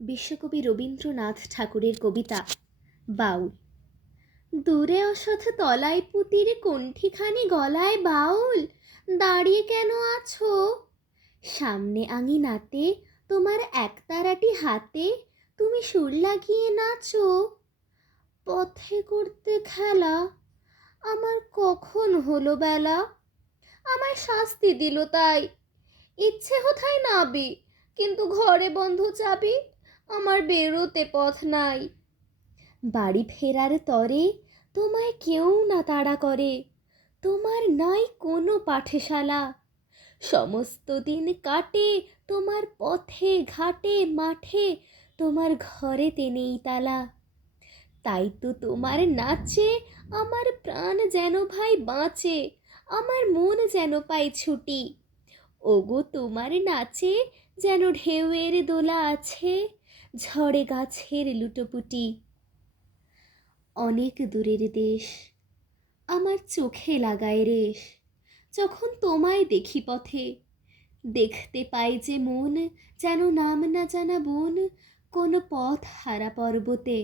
বিশ্বকবি রবীন্দ্রনাথ ঠাকুরের কবিতা বাউল। দূরে অসথ তলায় পুতির কণ্ঠিখানি গলায় বাউল, দাঁড়িয়ে কেন আছো? সামনে আঙিনাতে তোমার একতারাটি হাতে, তুমি সুর লাগিয়ে নাচো। পথে করতে খেলা, আমার কখন হলো বেলা? আমায় শাস্তি দিল তাই, ইচ্ছে কোথায় নাবি, কিন্তু ঘরে বন্ধ চাবি, আমার বেরোতে পথ নাই। বাড়ি ফেরার তরে তোমায় কেউ না তাড়া করে, তোমার নাই কোনো পাঠশালা। সমস্ত দিন কাটে তোমার পথে ঘাটে মাঠে, তোমার ঘরেতে নেই তালা। তাই তো তোমার নাচে আমার প্রাণ যেন ভাই বাঁচে, আমার মন যেন পায় ছুটি। ওগো তোমার নাচে যেন ঢেউয়ের দোলা আছে, ঝড়ে গাছের লুটোপুটি। অনেক দূরের দেশ আমার চোখে লাগায় রেশ, যখন তোমায় দেখি পথে। দেখতে পাই যে মন যেন নাম না জানা বন, কোনো পথ হারা পর্বতে।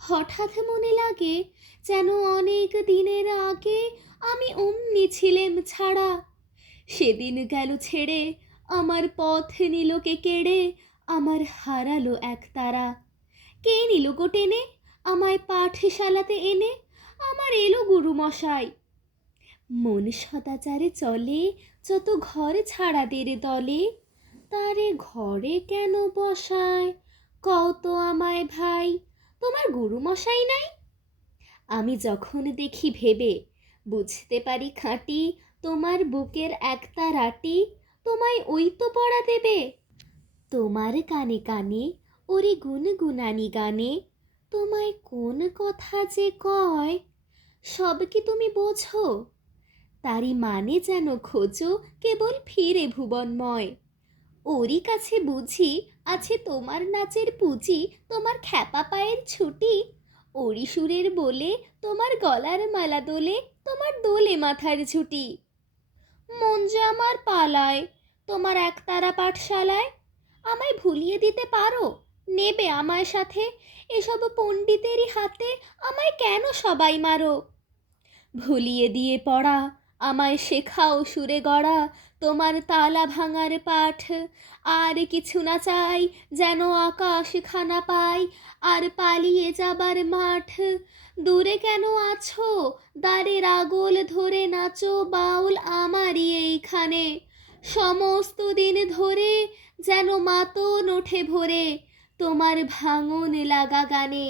হঠাৎ মনে লাগে যেন অনেক দিনের আগে আমি অমনি ছিলেম ছাড়া। সেদিন গেল ছেড়ে, আমার পথ নিল কে কেড়ে, আমার হারালো এক তারা। কে নিল গো টেনে আমায় পাঠশালাতে এনে, আমার এলো গুরু মশাই। মন সদাচারে চলে যত ঘর ছাড়াদের দলে, তারে ঘরে কেন বসায় কও তো আমায় ভাই? তোমার গুরু মশাই নাই? আমি যখন দেখি ভেবে, বুঝতে পারি খাঁটি তোমার বুকের একতারাটি, তোমায় ওই তো পড়া দেবে। তোমার কানে কানে ওরে গুনগুনানি গানে, তোমায় কোন কথা যে কয় সব কি তুমি বোঝো? তারই মানে যেন খোঁজো কেবল ফিরে ভুবনময়। ওরই কাছে বুঝি আছে তোমার নাচের পুঁজি, তোমার খ্যাপা পায়ের ছুটি। ওরই সুরের বলে তোমার গলার মালা দোলে, তোমার দোলে মাথার ঝুঁটি। মন যে আমার পালায় তোমার একতারা পাঠশালায়, আমায় ভুলিয়ে দিতে পারো? নেবে আমায় সাথে? এসব পণ্ডিতেরই হাতে আমায় কেন সবাই মারো? ভুলিয়ে দিয়ে পড়া, আমায় শেখাও সুরে গড়া তোমার তালা ভাঙার পাঠ। আর কিছু না চাই, যেন আকাশ খানা পাই, আর পালিয়ে যাবার মাঠ। দূরে কেন আছো, দ্বারের আগল ধরে নাচো বাউল আমারই এইখানে। সমস্ত দিন ধরে যেন মাতন ওঠে ভোরে, তোমার ভাঙন লাগা গানে।